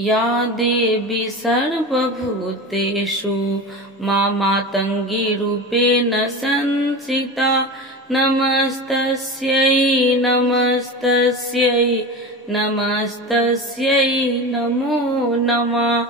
या देवी सर्वभूतेषु मातंगी रूपेण संस्थिता नमस्तस्यै नमस्तस्यै नमस्तस्यै नमो नमः।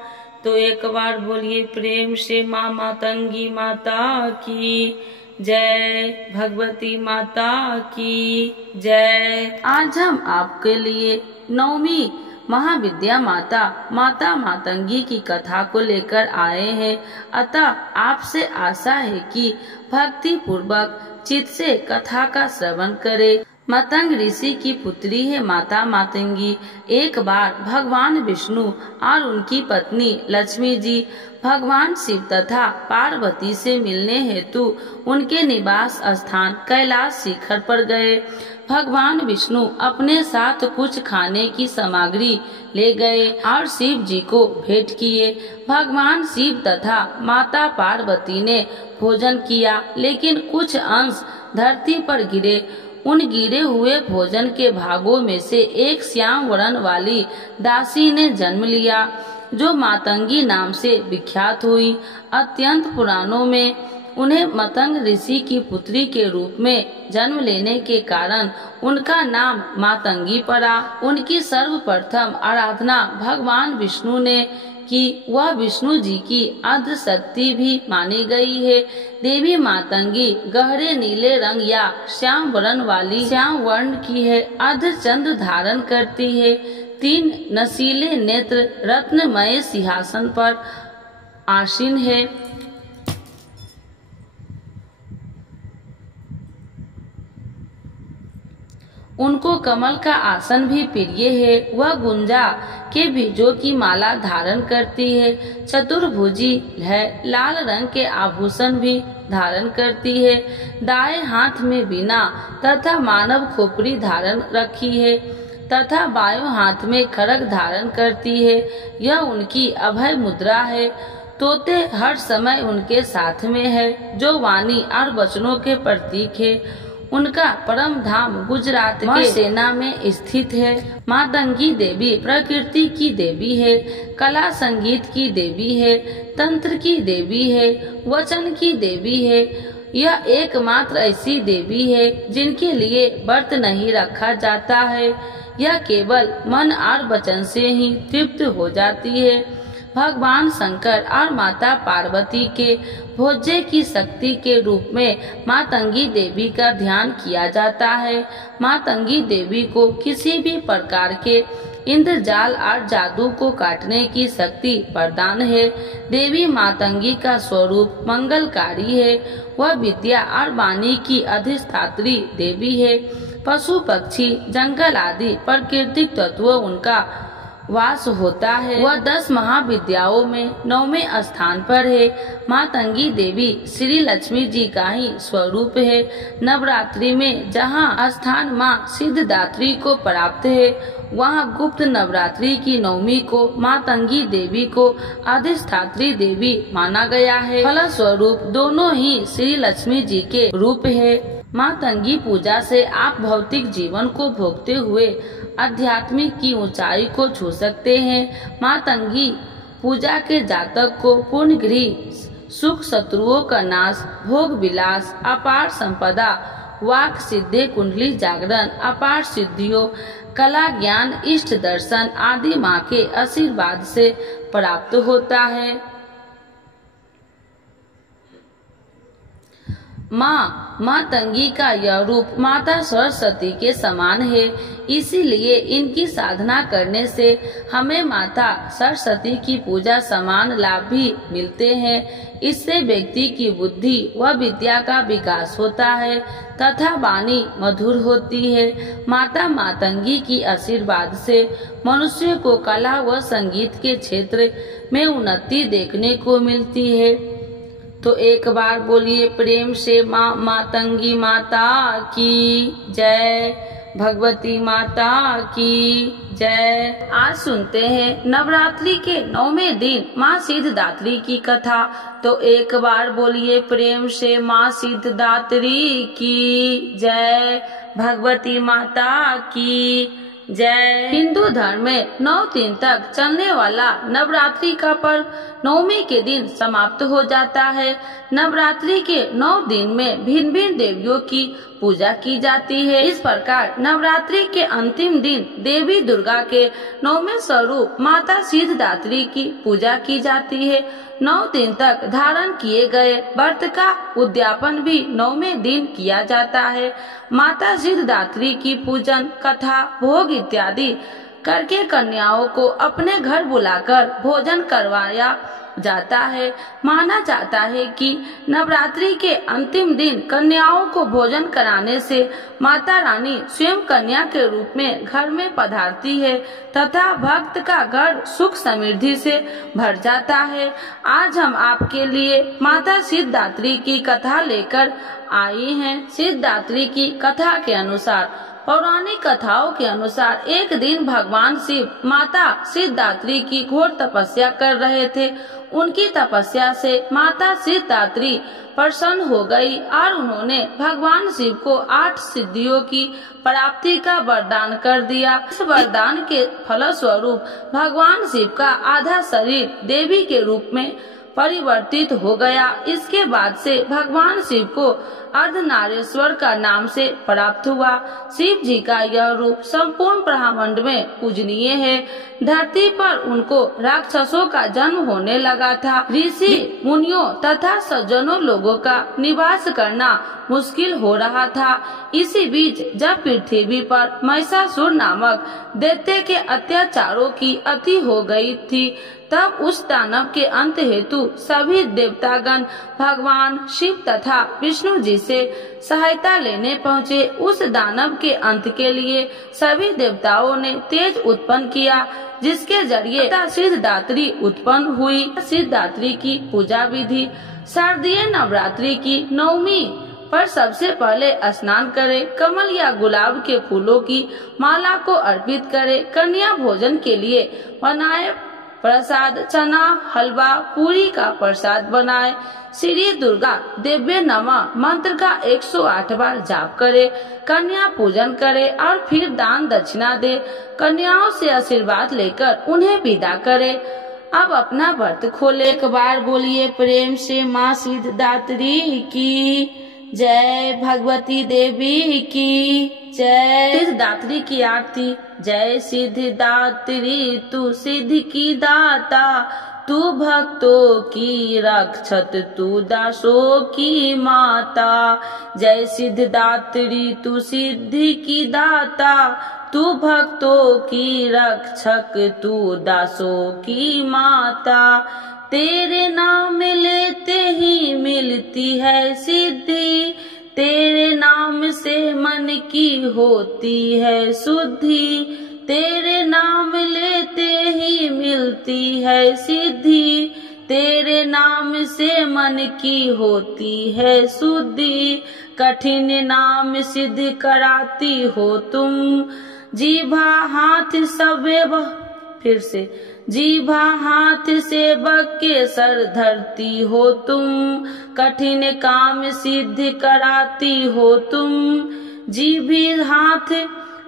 तो एक बार बोलिए प्रेम से माँ मातंगी माता की जय, भगवती माता की जय। आज हम आपके लिए नौवीं महाविद्या माता मातंगी की कथा को लेकर आए हैं। अतः आपसे आशा है कि भक्ति पूर्वक चित्त से कथा का श्रवण करें। मतंग ऋषि की पुत्री है माता मातंगी। एक बार भगवान विष्णु और उनकी पत्नी लक्ष्मी जी भगवान शिव तथा पार्वती से मिलने हेतु उनके निवास स्थान कैलाश शिखर पर गए। भगवान विष्णु अपने साथ कुछ खाने की सामग्री ले गए और शिव जी को भेंट किए। भगवान शिव तथा माता पार्वती ने भोजन किया, लेकिन कुछ अंश धरती पर गिरे। उन गिरे हुए भोजन के भागों में से एक श्याम वर्ण वाली दासी ने जन्म लिया, जो मातंगी नाम से विख्यात हुई। अत्यंत पुराणों में उन्हें मतंग ऋषि की पुत्री के रूप में जन्म लेने के कारण उनका नाम मातंगी पड़ा। उनकी सर्वप्रथम आराधना भगवान विष्णु ने कि वह विष्णु जी की अर्ध शक्ति भी मानी गई है। देवी मातंगी गहरे नीले रंग या श्याम वर्ण वाली श्याम वर्ण की है। अर्ध चंद्र धारण करती है। 3 नशीले नेत्र रत्नमय सिंहासन पर आसीन है। उनको कमल का आसन भी प्रिय है। वह गुंजा के बीजों की माला धारण करती है। चतुर्भुजी है। लाल रंग के आभूषण भी धारण करती है। दाएं हाथ में वीणा तथा मानव खोपड़ी धारण रखी है तथा बायों हाथ में खड्ग धारण करती है। यह उनकी अभय मुद्रा है। तोते हर समय उनके साथ में है, जो वाणी और वचनों के प्रतीक है। उनका परम धाम गुजरात के सेना में स्थित है। मातंगी देवी प्रकृति की देवी है, कला संगीत की देवी है, तंत्र की देवी है, वचन की देवी है। यह एकमात्र ऐसी देवी है जिनके लिए व्रत नहीं रखा जाता है। यह केवल मन और वचन से ही तृप्त हो जाती है। भगवान शंकर और माता पार्वती के भोज्य की शक्ति के रूप में मातंगी देवी का ध्यान किया जाता है। मातंगी देवी को किसी भी प्रकार के इंद्रजाल और जादू को काटने की शक्ति प्रदान है। देवी मातंगी का स्वरूप मंगलकारी है। वह विद्या और वाणी की अधिष्ठात्री देवी है। पशु पक्षी जंगल आदि प्राकृतिक तत्व उनका वास होता है। वह 10 महाविद्याओं में 9वें स्थान पर है। मातंगी देवी श्री लक्ष्मी जी का ही स्वरूप है। नवरात्रि में जहाँ स्थान माँ सिद्धदात्री को प्राप्त है, वहाँ गुप्त नवरात्रि की 9वीं को मातंगी देवी को अधिष्ठात्री देवी माना गया है। फलस्वरूप दोनों ही श्री लक्ष्मी जी के रूप है। मातंगी पूजा से आप भौतिक जीवन को भोगते हुए आध्यात्मिक की ऊंचाई को छू सकते हैं। मातंगी पूजा के जातक को पूर्ण गृह सुख, शत्रुओं का नाश, भोग विलास, अपार संपदा, वाक सिद्धि, कुंडली जागरण, अपार सिद्धियों, कला ज्ञान, इष्ट दर्शन आदि माँ के आशीर्वाद से प्राप्त होता है। मातंगी का यह रूप माता सरस्वती के समान है। इसीलिए इनकी साधना करने से हमें माता सरस्वती की पूजा समान लाभ भी मिलते हैं। इससे व्यक्ति की बुद्धि व विद्या का विकास होता है तथा वाणी मधुर होती है। माता मातंगी की आशीर्वाद से मनुष्य को कला व संगीत के क्षेत्र में उन्नति देखने को मिलती है। तो एक बार बोलिए प्रेम से माँ मातंगी माता की जय, भगवती माता की जय। आज सुनते हैं नवरात्रि के 9वें दिन माँ सिद्धदात्री की कथा। तो एक बार बोलिए प्रेम से माँ सिद्धदात्री की जय, भगवती माता की जय। हिंदू धर्म में 9 दिन तक चलने वाला नवरात्रि का पर्व 9वीं के दिन समाप्त हो जाता है। नवरात्रि के 9 दिन में भिन्न भिन्न देवियों की पूजा की जाती है। इस प्रकार नवरात्रि के अंतिम दिन देवी दुर्गा के 9वें स्वरूप माता सिद्धिदात्री की पूजा की जाती है। 9 दिन तक धारण किए गए व्रत का उद्यापन भी 9वें दिन किया जाता है। माता सिद्धिदात्री की पूजन, कथा, भोग इत्यादि करके कन्याओं को अपने घर बुलाकर भोजन करवाया जाता है। माना जाता है कि नवरात्रि के अंतिम दिन कन्याओं को भोजन कराने से माता रानी स्वयं कन्या के रूप में घर में पधारती है तथा भक्त का घर सुख समृद्धि से भर जाता है। आज हम आपके लिए माता सिद्धिदात्री की कथा लेकर आई हैं। सिद्धिदात्री की कथा के अनुसार, पौराणिक कथाओं के अनुसार एक दिन भगवान शिव माता सिद्धिदात्री की घोर तपस्या कर रहे थे। उनकी तपस्या से माता सिद्धिदात्री प्रसन्न हो गई और उन्होंने भगवान शिव को 8 सिद्धियों की प्राप्ति का वरदान कर दिया। इस वरदान के फलस्वरूप भगवान शिव का आधा शरीर देवी के रूप में परिवर्तित हो गया। इसके बाद से भगवान शिव को अर्धनारीश्वर का नाम से प्राप्त हुआ। शिव जी का यह रूप संपूर्ण ब्रह्मांड में पूजनीय है। धरती पर उनको राक्षसों का जन्म होने लगा था। ऋषि मुनियों तथा सज्जनों लोगों का निवास करना मुश्किल हो रहा था। इसी बीच जब पृथ्वी पर महिषासुर नामक दैत्य के अत्याचारों की अति हो गई थी, तब उस दानव के अंत हेतु सभी देवतागण भगवान शिव तथा विष्णु जी से सहायता लेने पहुँचे। उस दानव के अंत के लिए सभी देवताओं ने तेज उत्पन्न किया, जिसके जरिए सिद्धिदात्री उत्पन्न हुई। सिद्धिदात्री की पूजा विधि: शारदीय नवरात्रि की 9वीं पर सबसे पहले स्नान करें, कमल या गुलाब के फूलों की माला को अर्पित करें। कन्या भोजन के लिए बनाए प्रसाद चना, हलवा, पूरी का प्रसाद बनाए। श्री दुर्गा देव्य नमः मंत्र का 108 बार जाप करे। कन्या पूजन करे और फिर दान दक्षिणा दे। कन्याओं से आशीर्वाद लेकर उन्हें विदा करे। अब अपना व्रत खोले। एक बार बोलिए प्रेम से माँ सिद्धिदात्री की जय, भगवती देवी की जय। सिद्धिदात्री की आरती। जय सिद्धिदात्री तू सिद्धि की दाता, तू भक्तों की रक्षक, तू दासों की माता। जय सिद्धिदात्री तू सिद्धि की दाता, तू भक्तों की रक्षक, तू दासों की माता। तेरे नाम लेते ही मिलती है सिद्धि, तेरे नाम से मन की होती है शुद्धि। तेरे नाम लेते ही मिलती है सिद्धि, तेरे नाम से मन की होती है शुद्धि। कठिन नाम सिद्ध कराती हो तुम, जीभा हाथ सबे फिर से जीभा हाथ से बक के सर धरती हो तुम। कठिन काम सिद्ध कराती हो तुम, जीभी हाथ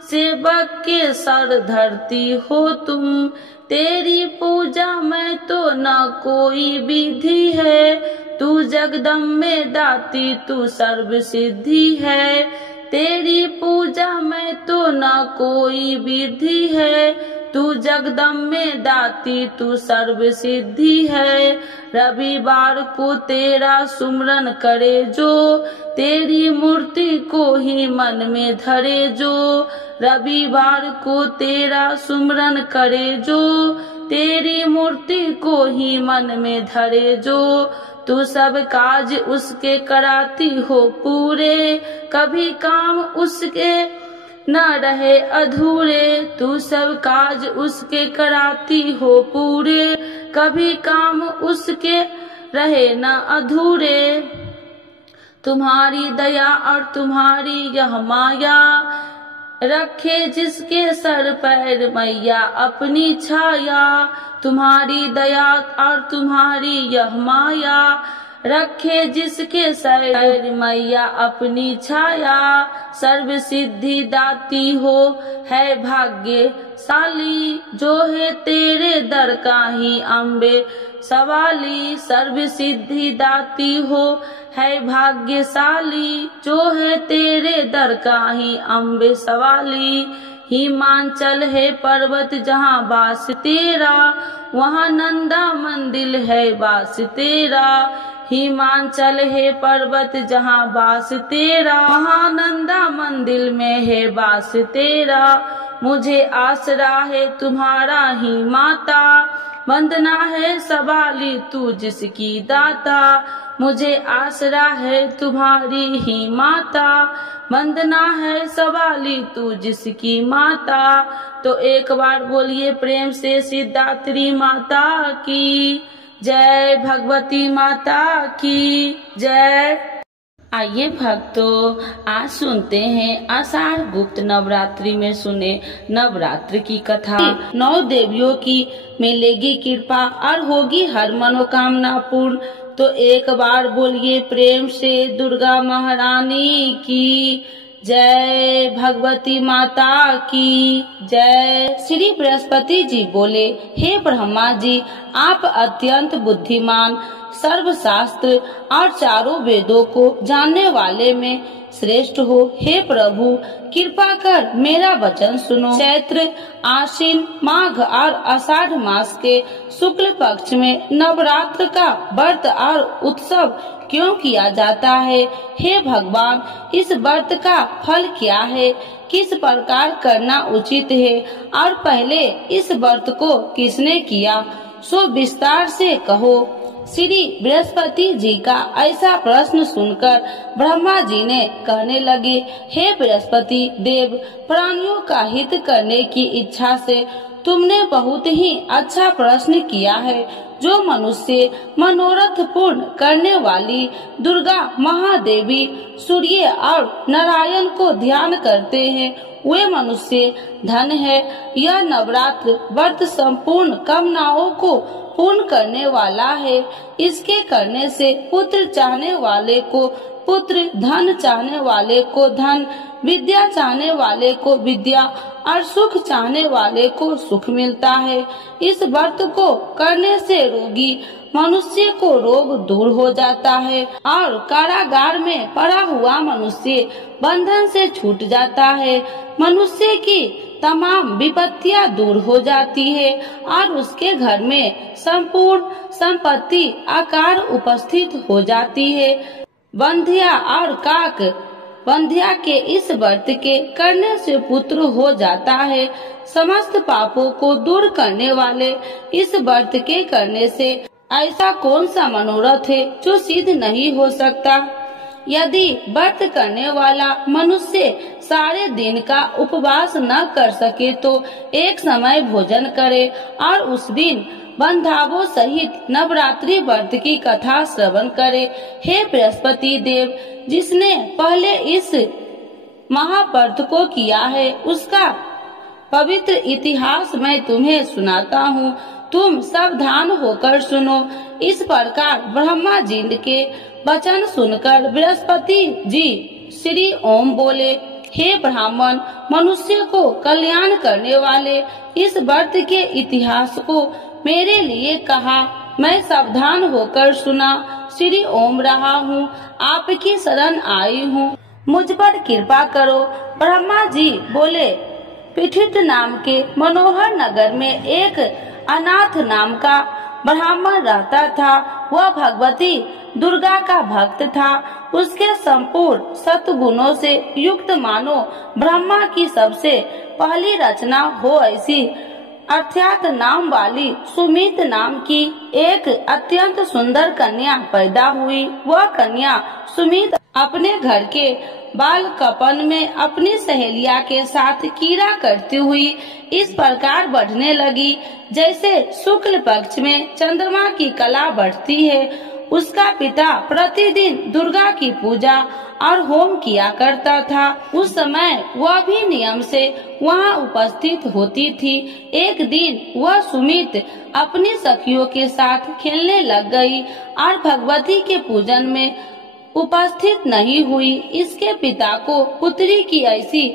से बक के सर धरती हो तुम। तेरी पूजा में तो न कोई विधि है, तू जगदम्बे दाती तू सर्व सिद्धि है। तेरी पूजा में तो न कोई विधि है, तू जगदम्बे दाती तू सर्व सिद्धि है। रविवार को तेरा सुमरन करे जो, तेरी मूर्ति को ही मन में धरे जो। रविवार को तेरा सुमरन करे जो, तेरी मूर्ति को ही मन में धरे जो। तू सब काज उसके कराती हो पूरे, कभी काम उसके न रहे अधूरे। तू सब काज उसके कराती हो पूरे, कभी काम उसके रहे न अधूरे। तुम्हारी दया और तुम्हारी यह माया, रखे जिसके सर पैर मैया अपनी छाया। तुम्हारी दया और तुम्हारी यह माया, रखे जिसके सर मैया अपनी छाया, सर्व सिद्धि दाती हो है भाग्यशाली, जो है तेरे दर का ही अम्बे सवाली। सर्व सिद्धि दाती हो है भाग्यशाली, जो है तेरे दर का ही अम्बे सवाली। हिमांचल है पर्वत जहाँ वास तेरा, वहाँ नंदा मंदिर है वास तेरा। हिमांचल है पर्वत जहाँ वास तेरा, वहाँ नंदा मंदिर में है वास तेरा। मुझे आसरा है तुम्हारा ही माता, वंदना है सवाली तू जिसकी दाता। मुझे आसरा है तुम्हारी ही माता, वंदना है सवाली तू जिसकी माता। तो एक बार बोलिए प्रेम से सिद्धात्री माता की जय, भगवती माता की जय। आइए भक्तों, आज सुनते हैं आषाढ़ गुप्त नवरात्रि में सुने नवरात्रि की कथा। 9 देवियों की मिलेगी कृपा और होगी हर मनोकामना पूर्ण। तो एक बार बोलिए प्रेम से दुर्गा महारानी की जय, भगवती माता की जय। श्री बृहस्पति जी बोले, हे ब्रह्मा जी, आप अत्यंत बुद्धिमान, सर्वशास्त्र और चारों वेदों को जानने वाले में श्रेष्ठ हो। हे प्रभु, कृपा कर मेरा वचन सुनो। चैत्र, आश्विन, माघ और आषाढ़ मास के शुक्ल पक्ष में नवरात्र का व्रत और उत्सव क्यों किया जाता है? हे भगवान, इस व्रत का फल क्या है? किस प्रकार करना उचित है? और पहले इस व्रत को किसने किया, सो विस्तार से कहो। श्री बृहस्पति जी का ऐसा प्रश्न सुनकर ब्रह्मा जी ने कहने लगे, हे बृहस्पति देव, प्राणियों का हित करने की इच्छा से तुमने बहुत ही अच्छा प्रश्न किया है। जो मनुष्य मनोरथ पूर्ण करने वाली दुर्गा महादेवी, सूर्य और नारायण को ध्यान करते हैं, वे मनुष्य धन है। यह नवरात्र व्रत संपूर्ण कामनाओं को पूर्ण करने वाला है। इसके करने से पुत्र चाहने वाले को पुत्र, धन चाहने वाले को धन, विद्या चाहने वाले को विद्या और सुख चाहने वाले को सुख मिलता है। इस व्रत को करने से रोगी मनुष्य को रोग दूर हो जाता है और कारागार में पड़ा हुआ मनुष्य बंधन से छूट जाता है। मनुष्य की तमाम विपत्तियां दूर हो जाती है और उसके घर में संपूर्ण संपत्ति आकार उपस्थित हो जाती है। बंध्या और काक बंध्या के इस व्रत के करने से पुत्र हो जाता है। समस्त पापों को दूर करने वाले इस व्रत के करने से ऐसा कौन सा मनोरथ है जो सिद्ध नहीं हो सकता? यदि व्रत करने वाला मनुष्य सारे दिन का उपवास न कर सके तो एक समय भोजन करे और उस दिन बंधावों सहित नवरात्रि व्रत की कथा श्रवण करे। हे बृहस्पति देव, जिसने पहले इस महाव्रत को किया है, उसका पवित्र इतिहास मैं तुम्हें सुनाता हूँ। तुम सावधान होकर सुनो। इस प्रकार ब्रह्मा जी के वचन सुनकर बृहस्पति जी श्री ओम बोले, हे ब्राह्मण, मनुष्य को कल्याण करने वाले इस व्रत के इतिहास को मेरे लिए कहा। मैं सावधान होकर सुना। श्री ओम रहा हूँ, आपकी शरण आई हूँ, मुझ पर कृपा करो। ब्रह्मा जी बोले, पीठित नाम के मनोहर नगर में एक अनाथ नाम का ब्राह्मण रहता था। वह भगवती दुर्गा का भक्त था। उसके संपूर्ण सत्गुणों से युक्त मानो ब्रह्मा की सबसे पहली रचना हो ऐसी अर्थात नाम वाली सुमित नाम की एक अत्यंत सुंदर कन्या पैदा हुई। वह कन्या सुमित अपने घर के बालकपन में अपनी सहेलिया के साथ कीड़ा करती हुई इस प्रकार बढ़ने लगी जैसे शुक्ल पक्ष में चंद्रमा की कला बढ़ती है। उसका पिता प्रतिदिन दुर्गा की पूजा और होम किया करता था। उस समय वह भी नियम से वहाँ उपस्थित होती थी। एक दिन वह सुमित अपनी सखियों के साथ खेलने लग गई और भगवती के पूजन में उपस्थित नहीं हुई। इसके पिता को पुत्री की ऐसी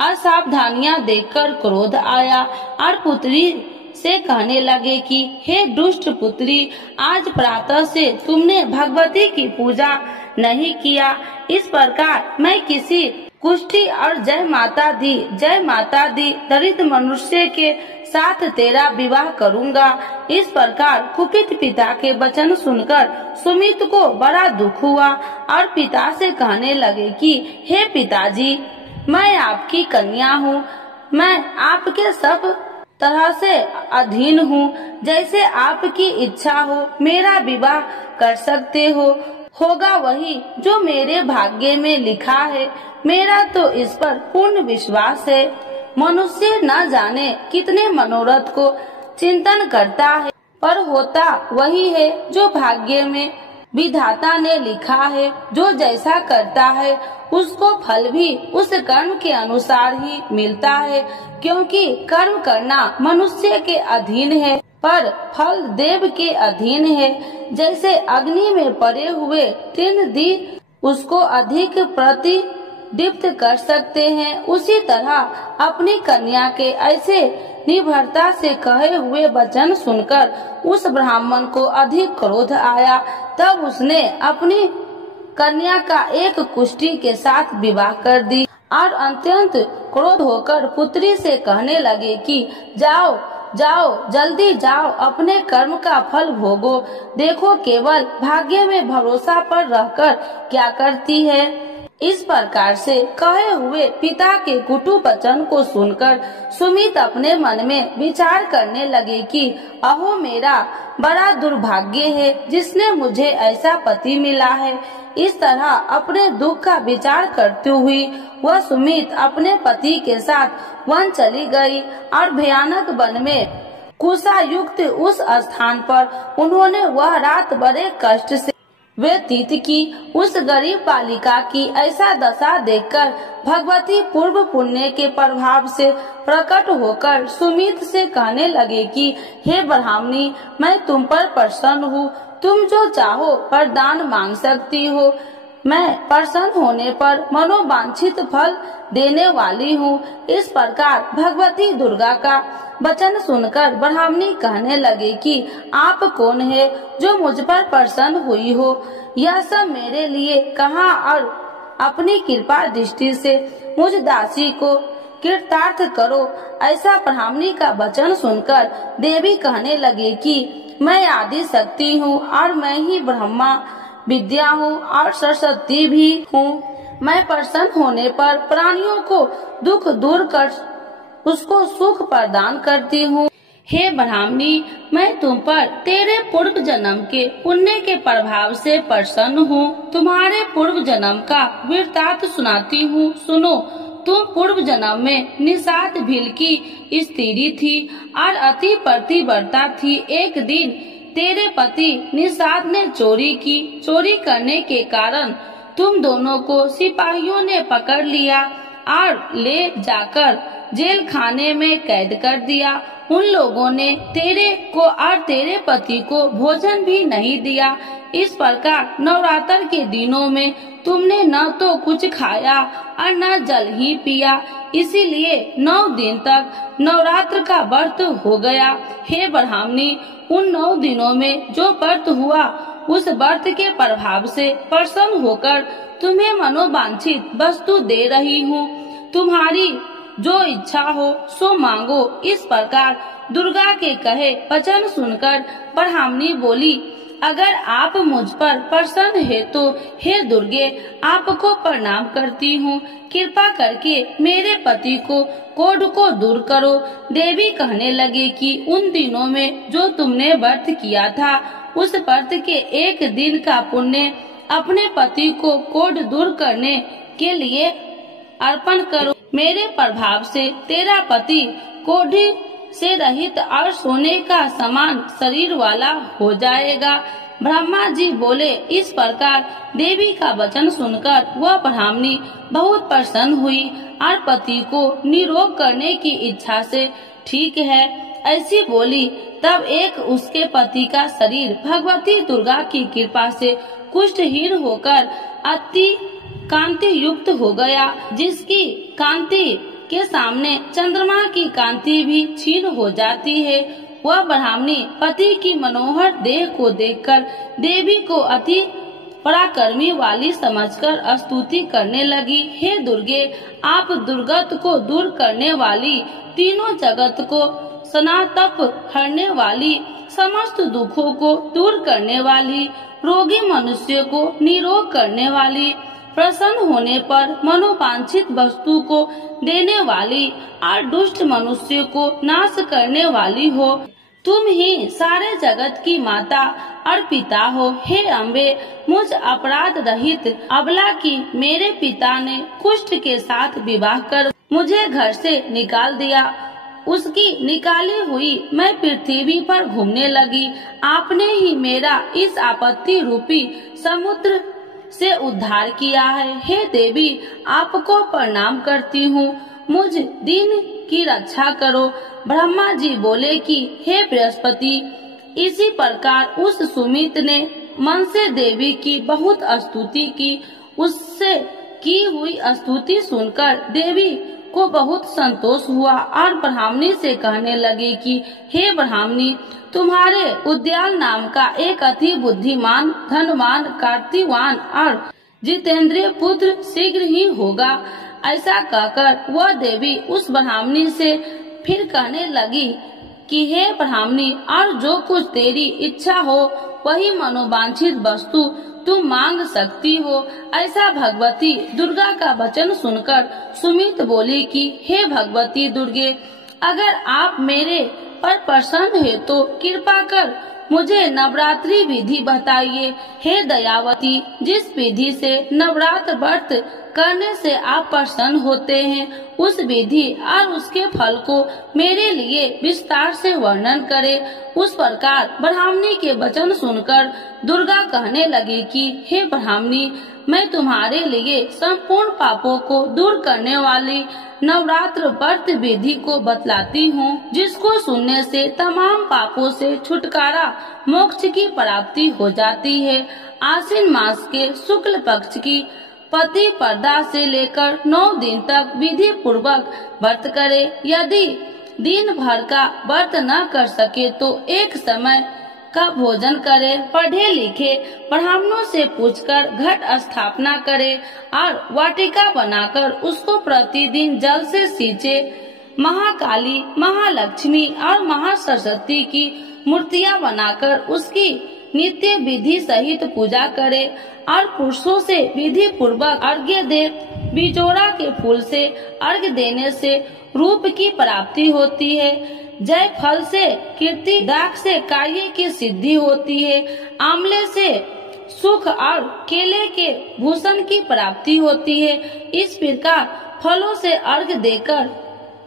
असावधानियां देखकर क्रोध आया और पुत्री से कहने लगे कि हे दुष्ट पुत्री, आज प्रातः से तुमने भगवती की पूजा नहीं किया। इस प्रकार मैं किसी कुष्ठी और जय माता दी दरिद्र मनुष्य के साथ तेरा विवाह करूंगा। इस प्रकार कुपित पिता के वचन सुनकर सुमित को बड़ा दुख हुआ और पिता से कहने लगे कि हे पिताजी, मैं आपकी कन्या हूँ, मैं आपके सब तरह से अधीन हूँ। जैसे आपकी इच्छा हो मेरा विवाह कर सकते हो। होगा वही जो मेरे भाग्य में लिखा है। मेरा तो इस पर पूर्ण विश्वास है। मनुष्य न जाने कितने मनोरथ को चिंतन करता है, पर होता वही है जो भाग्य में विधाता ने लिखा है। जो जैसा करता है उसको फल भी उस कर्म के अनुसार ही मिलता है, क्योंकि कर्म करना मनुष्य के अधीन है पर फल देव के अधीन है। जैसे अग्नि में पड़े हुए तीन दी उसको अधिक प्रतिदीप्त कर सकते हैं, उसी तरह अपनी कन्या के ऐसे निर्भरता से कहे हुए वचन सुनकर उस ब्राह्मण को अधिक क्रोध आया। तब उसने अपनी कन्या का एक कुष्ठी के साथ विवाह कर दी और अत्यंत क्रोध होकर पुत्री से कहने लगे कि जाओ जल्दी जाओ, अपने कर्म का फल भोगो। देखो केवल भाग्य में भरोसा पर रहकर क्या करती है। इस प्रकार से कहे हुए पिता के कुटु वचन को सुनकर सुमित अपने मन में विचार करने लगे कि अहो मेरा बड़ा दुर्भाग्य है जिसने मुझे ऐसा पति मिला है। इस तरह अपने दुख का विचार करती हुई वह सुमित अपने पति के साथ वन चली गई और भयानक वन में कुशा युक्त उस स्थान पर उन्होंने वह रात बड़े कष्ट से व्यतीत की। उस गरीब बालिका की ऐसा दशा देखकर भगवती पूर्व पुण्य के प्रभाव से प्रकट होकर सुमित से कहने लगे कि हे ब्राह्मणी, मैं तुम पर प्रसन्न हूँ। तुम जो चाहो वरदान मांग सकती हो। मैं प्रसन्न होने पर मनोवांछित फल देने वाली हूँ। इस प्रकार भगवती दुर्गा का वचन सुनकर ब्राह्मणी कहने लगे कि आप कौन है जो मुझ पर प्रसन्न हुई हो। यह सब मेरे लिए कहा और अपनी कृपा दृष्टि से मुझ दासी को कृतार्थ करो। ऐसा ब्राह्मणी का वचन सुनकर देवी कहने लगे कि मैं आदि शक्ति हूँ और मैं ही ब्रह्मा विद्या हूँ और सरस्वती भी हूँ। मैं प्रसन्न होने पर प्राणियों को दुख दूर कर उसको सुख प्रदान करती हूँ। हे ब्राह्मणी, मैं तुम पर तेरे पूर्व जन्म के पुण्य के प्रभाव से प्रसन्न हूँ। तुम्हारे पूर्व जन्म का वृत्तांत सुनाती हूँ, सुनो। तुम पूर्व जन्म में निषाद भील की स्त्री थी और अति पतिव्रता थी। एक दिन तेरे पति निषाद ने चोरी की। चोरी करने के कारण तुम दोनों को सिपाहियों ने पकड़ लिया और ले जाकर जेल खाने में कैद कर दिया। उन लोगों ने तेरे को और तेरे पति को भोजन भी नहीं दिया। इस प्रकार नवरात्र के दिनों में तुमने न तो कुछ खाया और न जल ही पिया, इसीलिए 9 दिन तक नवरात्र का व्रत हो गया। हे ब्राह्मणी, उन 9 दिनों में जो व्रत हुआ उस व्रत के प्रभाव से प्रसन्न होकर तुम्हें मनोवांछित वस्तु दे रही हूँ। तुम्हारी जो इच्छा हो सो मांगो। इस प्रकार दुर्गा के कहे वचन सुनकर ब्राह्मणी बोली, अगर आप मुझ पर प्रसन्न है तो हे दुर्गे, आपको प्रणाम करती हूँ। कृपा करके मेरे पति को कोढ़ को दूर करो। देवी कहने लगे कि उन दिनों में जो तुमने व्रत किया था उस व्रत के एक दिन का पुण्य अपने पति को कोढ़ दूर करने के लिए अर्पण करो। मेरे प्रभाव से तेरा पति कोढ़ी से रहित और सोने का समान शरीर वाला हो जाएगा। ब्रह्मा जी बोले। इस प्रकार देवी का वचन सुनकर वह ब्राह्मणी बहुत प्रसन्न हुई और पति को निरोग करने की इच्छा से ठीक है ऐसी बोली। तब एक उसके पति का शरीर भगवती दुर्गा की कृपा से कुष्ठहीन होकर अति कांति युक्त हो गया, जिसकी कांति के सामने चंद्रमा की कांति भी क्षीण हो जाती है। वह ब्राह्मणी पति की मनोहर देह को देखकर देवी को अति पराक्रमी वाली समझकर स्तुति करने लगी। हे दुर्गे, आप दुर्गत को दूर करने वाली, तीनों जगत को सनातप हरने वाली, समस्त दुखों को दूर करने वाली, रोगी मनुष्य को निरोग करने वाली, प्रसन्न होने पर मनोवांछित वस्तु को देने वाली और दुष्ट मनुष्य को नाश करने वाली हो। तुम ही सारे जगत की माता और पिता हो। हे अम्बे, मुझ अपराध रहित अबला की मेरे पिता ने कुष्ठ के साथ विवाह कर मुझे घर से निकाल दिया। उसकी निकाली हुई मैं पृथ्वी पर घूमने लगी। आपने ही मेरा इस आपत्ति रूपी समुद्र से उद्धार किया है। हे देवी, आपको प्रणाम करती हूँ, मुझ दिन की रक्षा करो। ब्रह्मा जी बोले कि हे बृहस्पति, इसी प्रकार उस सुमित ने मन से देवी की बहुत स्तुति की। उससे की हुई स्तुति सुनकर देवी को बहुत संतोष हुआ और ब्राह्मणी से कहने लगी कि हे ब्राह्मणी, तुम्हारे उद्याल नाम का एक अति बुद्धिमान, धनवान, कार्तिवान और जितेंद्रिय पुत्र शीघ्र ही होगा। ऐसा कहकर वह देवी उस ब्राह्मणी से फिर कहने लगी कि हे ब्राह्मणी, और जो कुछ तेरी इच्छा हो वही मनोवांछित वस्तु तुम मांग सकती हो। ऐसा भगवती दुर्गा का वचन सुनकर सुमित बोली कि हे भगवती दुर्गे, अगर आप मेरे पर प्रसन्न है तो कृपा कर मुझे नवरात्रि विधि बताइए। हे दयावती, जिस विधि से नवरात्र व्रत करने से आप प्रसन्न होते हैं, उस विधि और उसके फल को मेरे लिए विस्तार से वर्णन करें। उस प्रकार ब्राह्मणी के वचन सुनकर दुर्गा कहने लगी कि हे ब्राह्मणी, मैं तुम्हारे लिए संपूर्ण पापों को दूर करने वाली नवरात्र व्रत विधि को बतलाती हूँ, जिसको सुनने से तमाम पापों से छुटकारा, मोक्ष की प्राप्ति हो जाती है। आश्विन मास के शुक्ल पक्ष की पति पर्दा से लेकर 9 दिन तक विधि पूर्वक व्रत करे। यदि दिन भर का व्रत न कर सके तो एक समय का भोजन करे। पढ़े लिखे ब्राह्मणों से पूछकर घट स्थापना करे और वाटिका बनाकर उसको प्रतिदिन जल से सींचे। महाकाली, महालक्ष्मी और महासरस्वती की मूर्तियां बनाकर उसकी नित्य विधि सहित पूजा करे और पुरुषों से विधि पूर्वक अर्घ्य दे। बिजोड़ा के फूल से अर्घ्य देने से रूप की प्राप्ति होती है। जय फल से कीर्ति, दाख से कार्य की सिद्धि होती है। आंवले से सुख और केले के भूषण की प्राप्ति होती है। इस प्रकार फलों से अर्घ्य देकर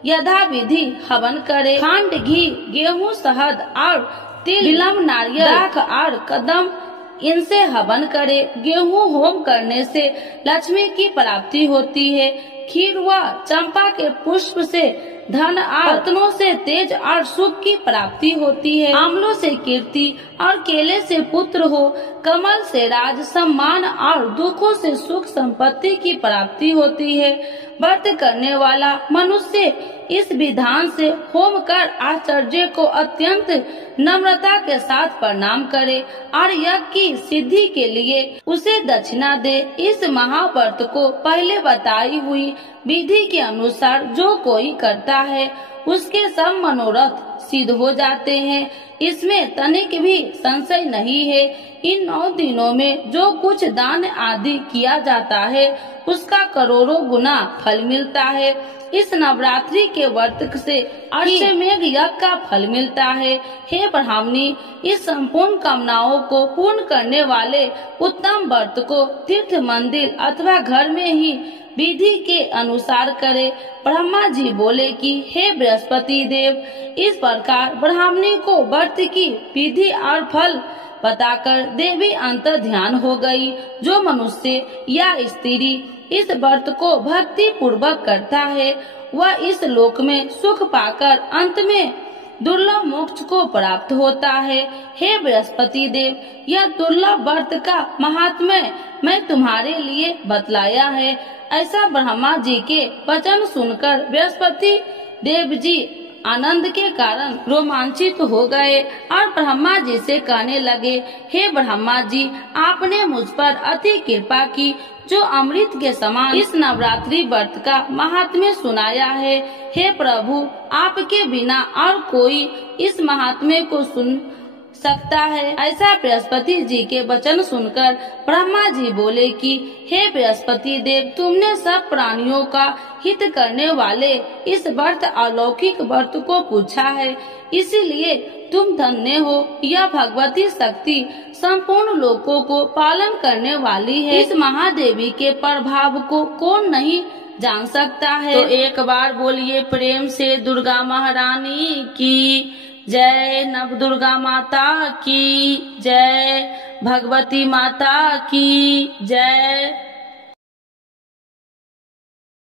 यथा विधि हवन करे। खंड, घी, गेहूं, शहद और तिल, बिल्व, नारियल, दाख और कदम, इनसे हवन करे। गेहूं होम करने से लक्ष्मी की प्राप्ति होती है। खीर व चंपा के पुष्प से धन और रत्नों से तेज और सुख की प्राप्ति होती है। आंवलों से कीर्ति और केले से पुत्र हो। कमल से राज, सम्मान और दुखों से सुख संपत्ति की प्राप्ति होती है। व्रत करने वाला मनुष्य इस विधान से होम कर आचार्य को अत्यंत नम्रता के साथ प्रणाम करे और यज्ञ की सिद्धि के लिए उसे दक्षिणा दे। इस महाव्रत को पहले बताई हुई विधि के अनुसार जो कोई करता है उसके सब मनोरथ सिद्ध हो जाते हैं। इसमें तनिक भी संशय नहीं है। इन 9 दिनों में जो कुछ दान आदि किया जाता है उसका करोड़ों गुना फल मिलता है। इस नवरात्रि के व्रत से अश्वमेध यज्ञ का फल मिलता है। हे ब्राह्मणी, इस संपूर्ण कामनाओं को पूर्ण करने वाले उत्तम व्रत को तीर्थ, मंदिर अथवा घर में ही विधि के अनुसार करे। ब्रह्मा जी बोले कि हे बृहस्पति देव, इस प्रकार ब्राह्मणी को व्रत की विधि और फल बताकर देवी अंतर ध्यान हो गई। जो मनुष्य या स्त्री इस व्रत को भक्ति पूर्वक करता है वह इस लोक में सुख पाकर अंत में दुर्लभ मोक्ष को प्राप्त होता है। हे बृहस्पति देव, यह दुर्लभ व्रत का महात्म्य मैं तुम्हारे लिए बतलाया है। ऐसा ब्रह्मा जी के वचन सुनकर बृहस्पति देव जी आनंद के कारण रोमांचित हो गए और ब्रह्मा जी से कहने लगे, हे ब्रह्मा जी, आपने मुझ पर अति कृपा की जो अमृत के समान इस नवरात्रि व्रत का महात्म्य सुनाया है। हे प्रभु, आपके बिना और कोई इस महात्म्य को सुन सकता है। ऐसा बृहस्पति जी के वचन सुनकर ब्रह्मा जी बोले कि हे बृहस्पति देव, तुमने सब प्राणियों का हित करने वाले इस व्रत अलौकिक व्रत को पूछा है, इसीलिए तुम धन्य हो। यह भगवती शक्ति संपूर्ण लोकों को पालन करने वाली है। इस महादेवी के प्रभाव को कौन नहीं जान सकता है। तो एक बार बोलिए प्रेम से दुर्गा महारानी की जय, नव दुर्गा माता की जय, भगवती माता की जय।